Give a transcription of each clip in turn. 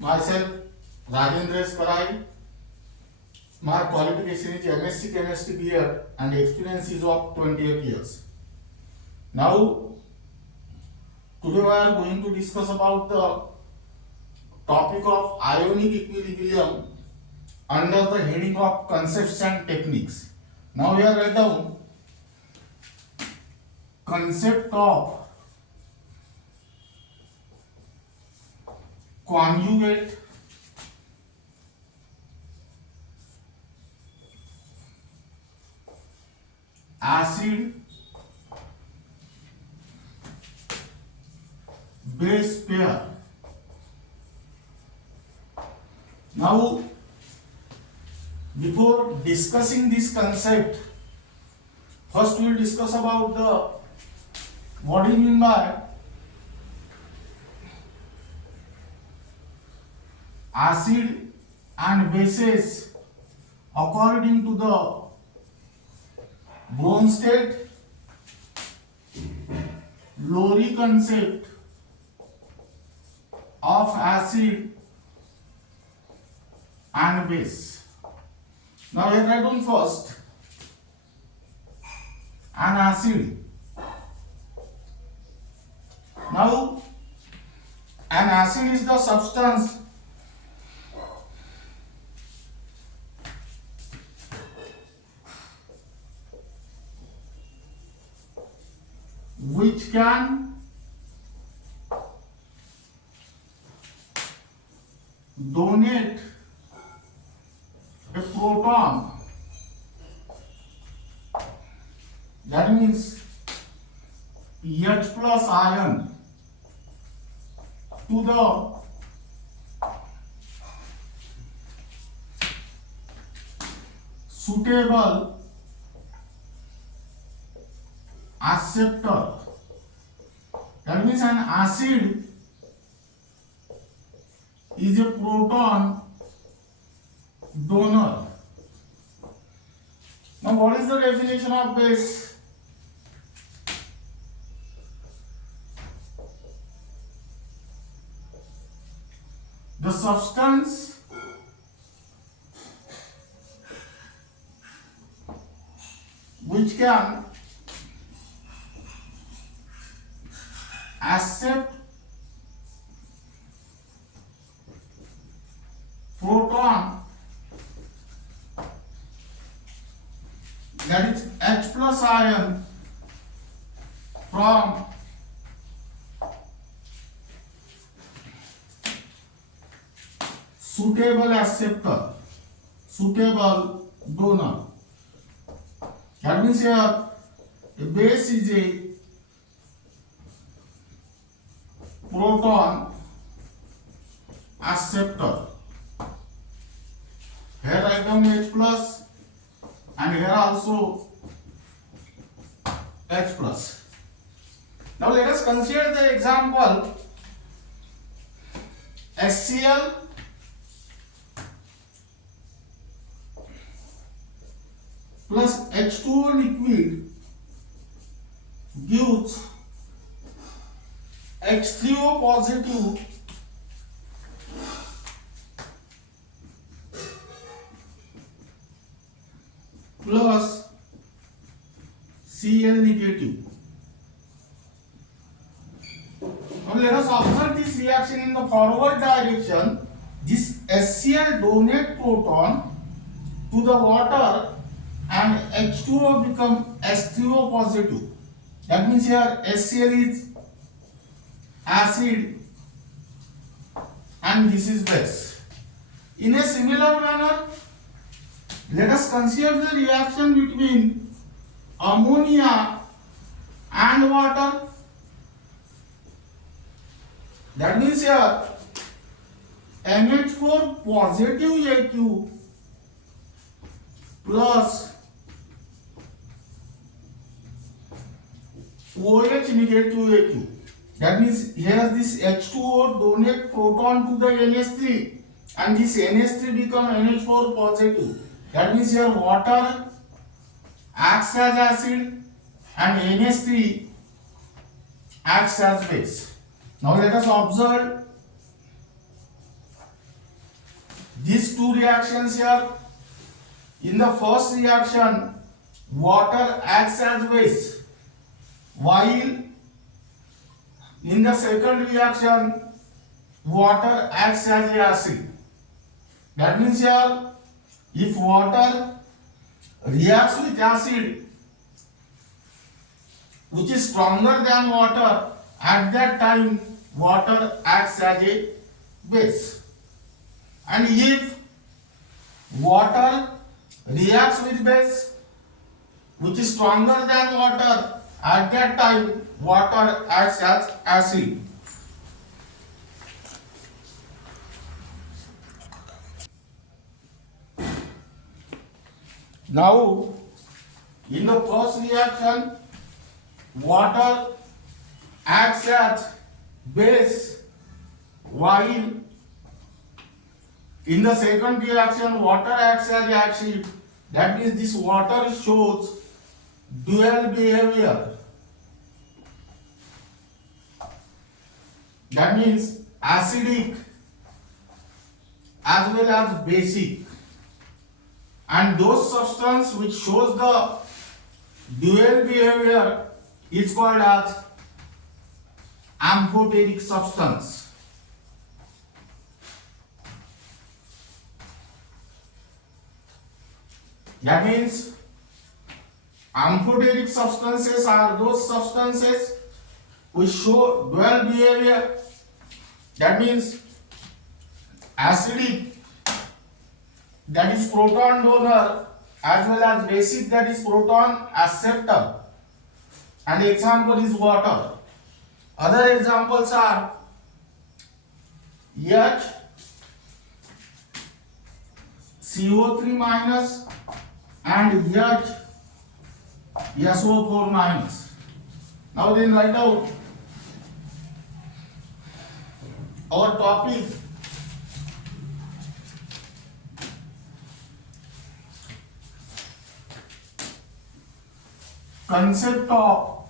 Myself, Rajendra Karai. My qualification is MSc Chemistry BA and experience is of 28 years. Now, today we are going to discuss about the topic of ionic equilibrium under the heading of concepts and techniques. Now, here write down concept of conjugate acid base pair. Now, before discussing this concept, first we will discuss about what do you mean by acid and bases according to the Bronsted Lowry concept of acid and base. Now here write down first an acid. Now an acid is the substance which can donate a proton, that means H plus ion, to the suitable acceptor. That means an acid is a proton donor. Now what is the definition of base? The substance which can accept proton, that is H plus ion, from suitable acceptor, suitable donor. That means here a base is a proton acceptor. Here write down H plus and here also H plus. Now let us consider the example HCl plus H2O liquid gives H3O positive plus Cl negative. Now let us observe this reaction in the forward direction. This HCl donate proton to the water and H2O become H3O positive. That means here HCl is acid and this is base. In a similar manner, let us consider the reaction between ammonia and water. That means here NH4 positive AQ plus OH negative AQ. That means here this H2O donate proton to the NH3 and this NH3 become NH4 positive. That means here water acts as acid and NH3 acts as base. Now let us observe these two reactions here. In the first reaction, water acts as base, while in the second reaction, water acts as acid. That means here, if water reacts with acid, which is stronger than water, at that time water acts as a base. And if water reacts with base which is stronger than water, at that time water acts as acid. Now, in the first reaction, water acts as base, while in the second reaction, water acts as acid. That means this water shows dual behavior. That means acidic as well as basic. And those substance which shows the dual behavior is called as amphoteric substance. That means amphoteric substances are those substances which show dual behavior. That means acidic, that is proton donor, as well as basic, that is proton acceptor. And example is water. Other examples are H, CO3 minus and H, SO4 minus. Now then write down our topic. Concept of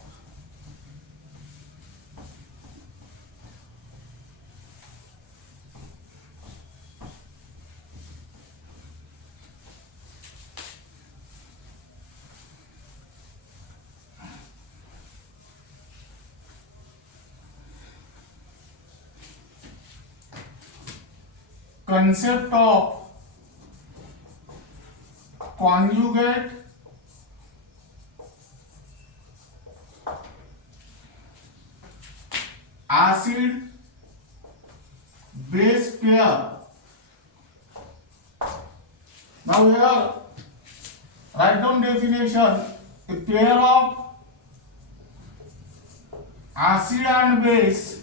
conjugate acid base pair. Now here write down definition. A pair of acid and base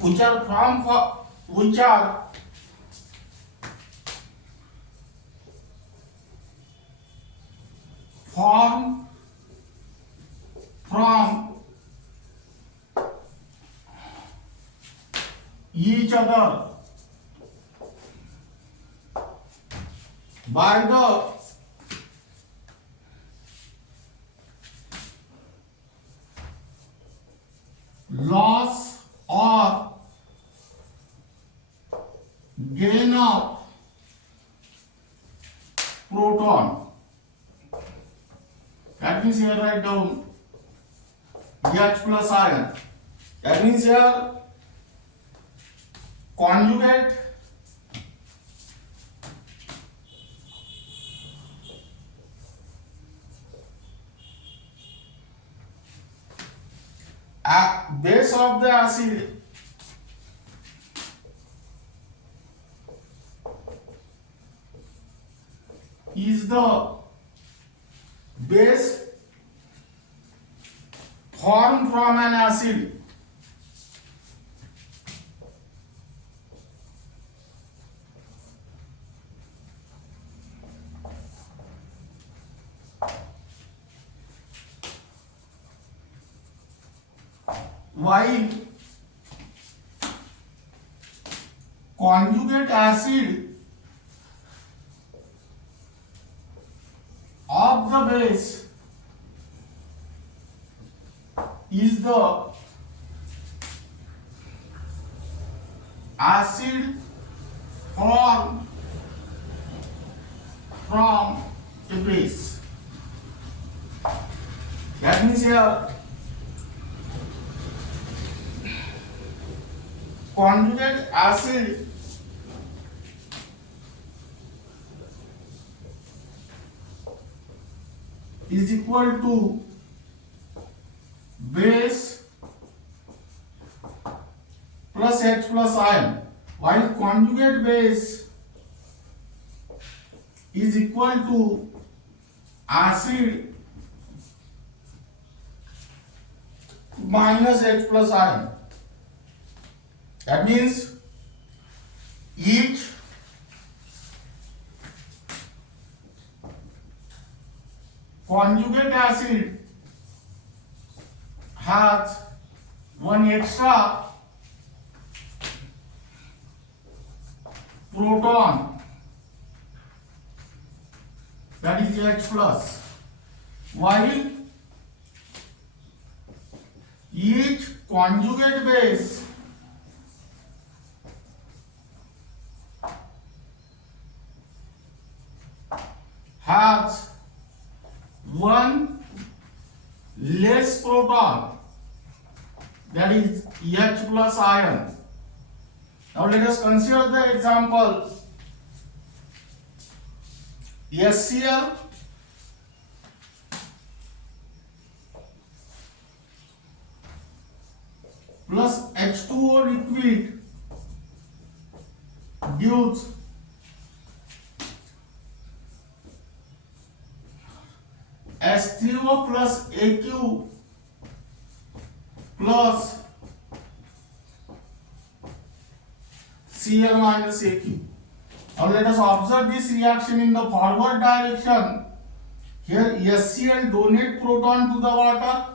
which are formed from each other by the loss or gain of proton. That means here write down H plus ion. That means here conjugate base of the acid is the base formed from an acid while conjugate acid of the base is the acid formed from a base. That means here conjugate acid is equal to base plus H plus ion, while conjugate base is equal to acid minus H plus ion. That means each conjugate acid has one extra proton, that is H plus, while each conjugate base has one less proton, that is H plus ion. Now let us consider the example HCl plus H2O liquid gives S3O plus AQ plus Cl minus AQ. Now let us observe this reaction in the forward direction. Here HCl donate proton to the water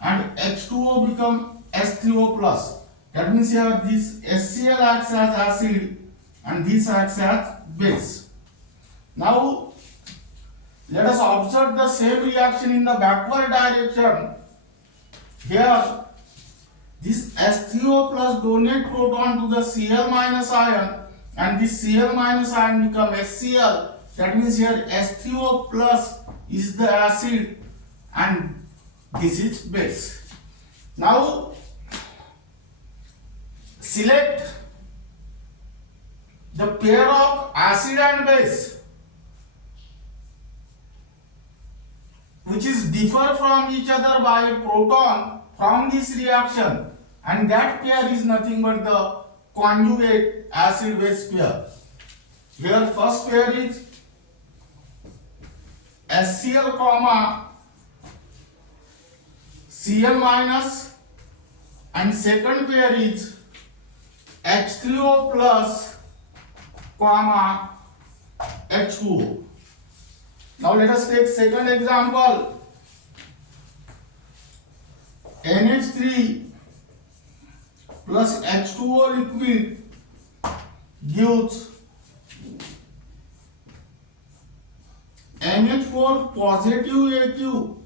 and H2O become S3O plus. That means here this HCl acts as acid and this acts as base. Now let us observe the same reaction in the backward direction. Here this S3O plus donate proton to the Cl minus ion and this Cl minus ion become HCl. That means here S3O plus is the acid and this is base. Now select the pair of acid and base which is differ from each other by a proton from this reaction, and that pair is nothing but the conjugate acid base pair. Here first pair is HCl comma Cl minus and second pair is H3O plus comma H2O. Now let us take second example. NH3 plus H2O liquid gives NH4 positive AQ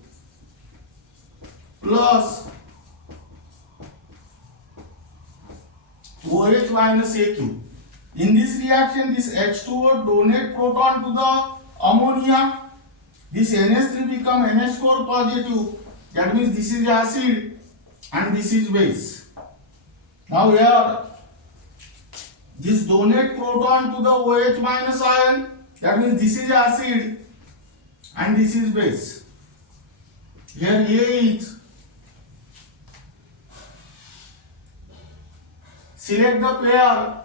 plus OH minus AQ. In this reaction, this H2O donate proton to the ammonia. This NH3 become NH4 positive. That means this is acid and this is base. Now here this donate proton to the OH minus ion. That means this is acid and this is base. Here A is select the pair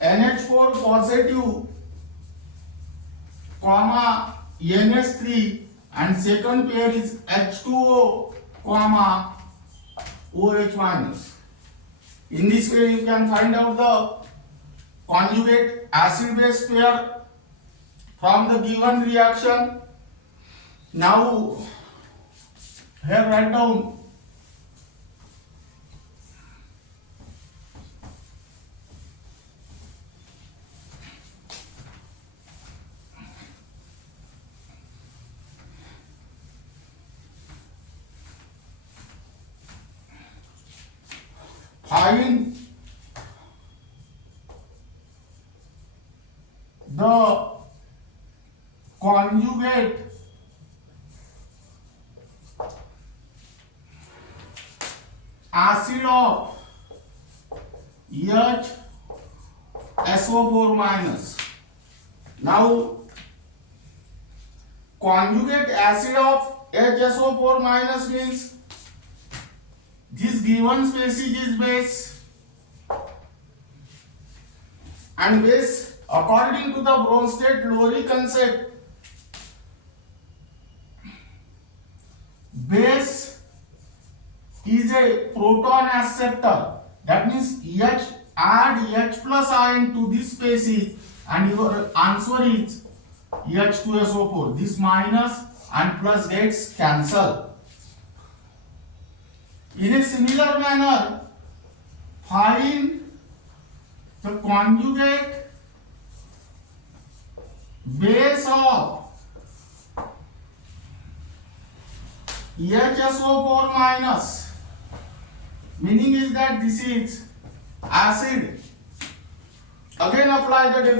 NH4 positive comma NH3 and second pair is H2O comma OH minus. In this way you can find out the conjugate acid base pair from the given reaction. Now here write down find the conjugate acid of HSO4 minus. Now conjugate acid of HSO4 minus means this given species is base, and base according to the Bronsted-Lowry concept, base is a proton acceptor. That means add H plus ion to this species and your answer is H2SO4. This minus and plus gets cancelled. In a similar manner, find the conjugate base of HSO4 minus, meaning is that this is acid. Again apply the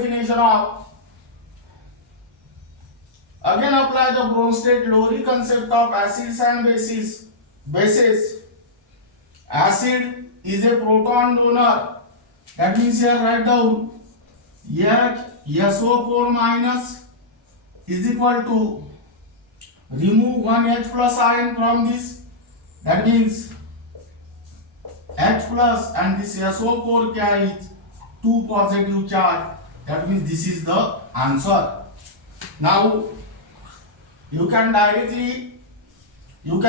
Bronsted-Lowry concept of acids and bases. Acid is a proton donor. That means here write down HSO4 minus is equal to, remove one H plus ion from this. That means H plus and this SO4 carries 2 positive charge. That means this is the answer. Now you can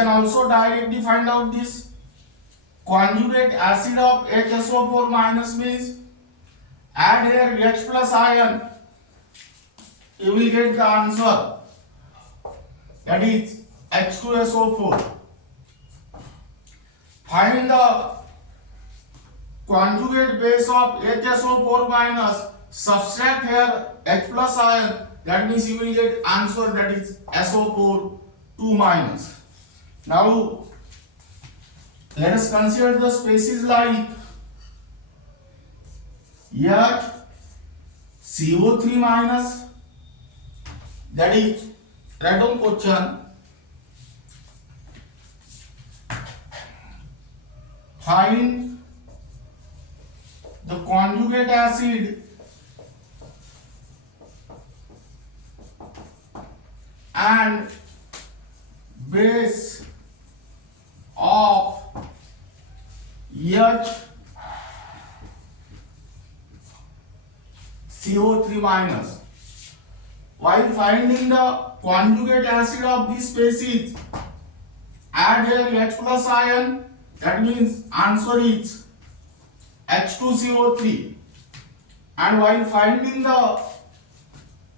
also directly find out this conjugate acid of HSO4 minus means add here H plus ion, you will get the answer, that is H2SO4. Find the conjugate base of HSO4 minus, subtract here H plus ion, that means you will get answer, that is SO4 2 minus. Now let us consider the species like HCO3 minus, that is write down question. Find the conjugate acid and base of HCO3 minus. While finding the conjugate acid of this species, add here H plus ion, that means answer is H2CO3. And while finding the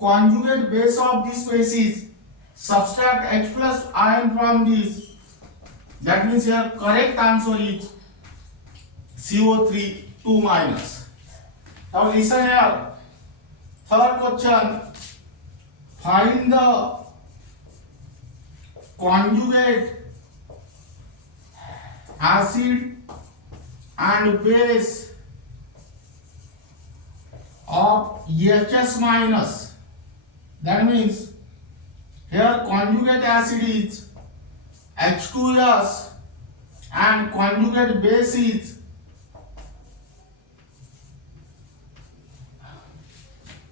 conjugate base of this species, subtract H plus ion from this, that means your correct answer is CO3 2 minus. Now listen here, third question, find the conjugate acid and base of HS minus. That means here conjugate acid is H2S and conjugate base is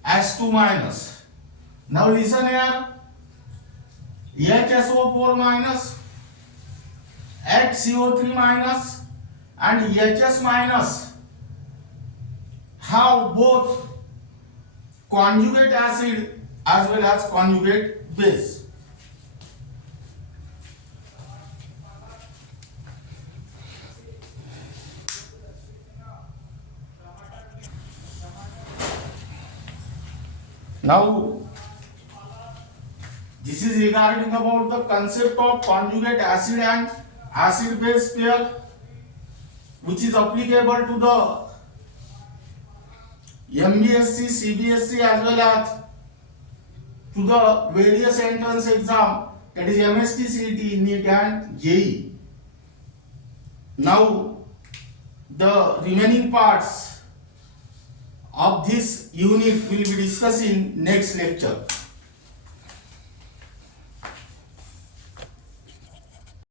S2 minus. Now listen here, HSO4 minus, HCO3 minus and HS minus have both conjugate acid as well as conjugate base. Now this is regarding about the concept of conjugate acid and acid base pair, which is applicable to the MBSE, CBSE as well as to the various entrance exam, that is MST, CET, NEET and JEE. Now the remaining parts of this unit will be discussed in next lecture.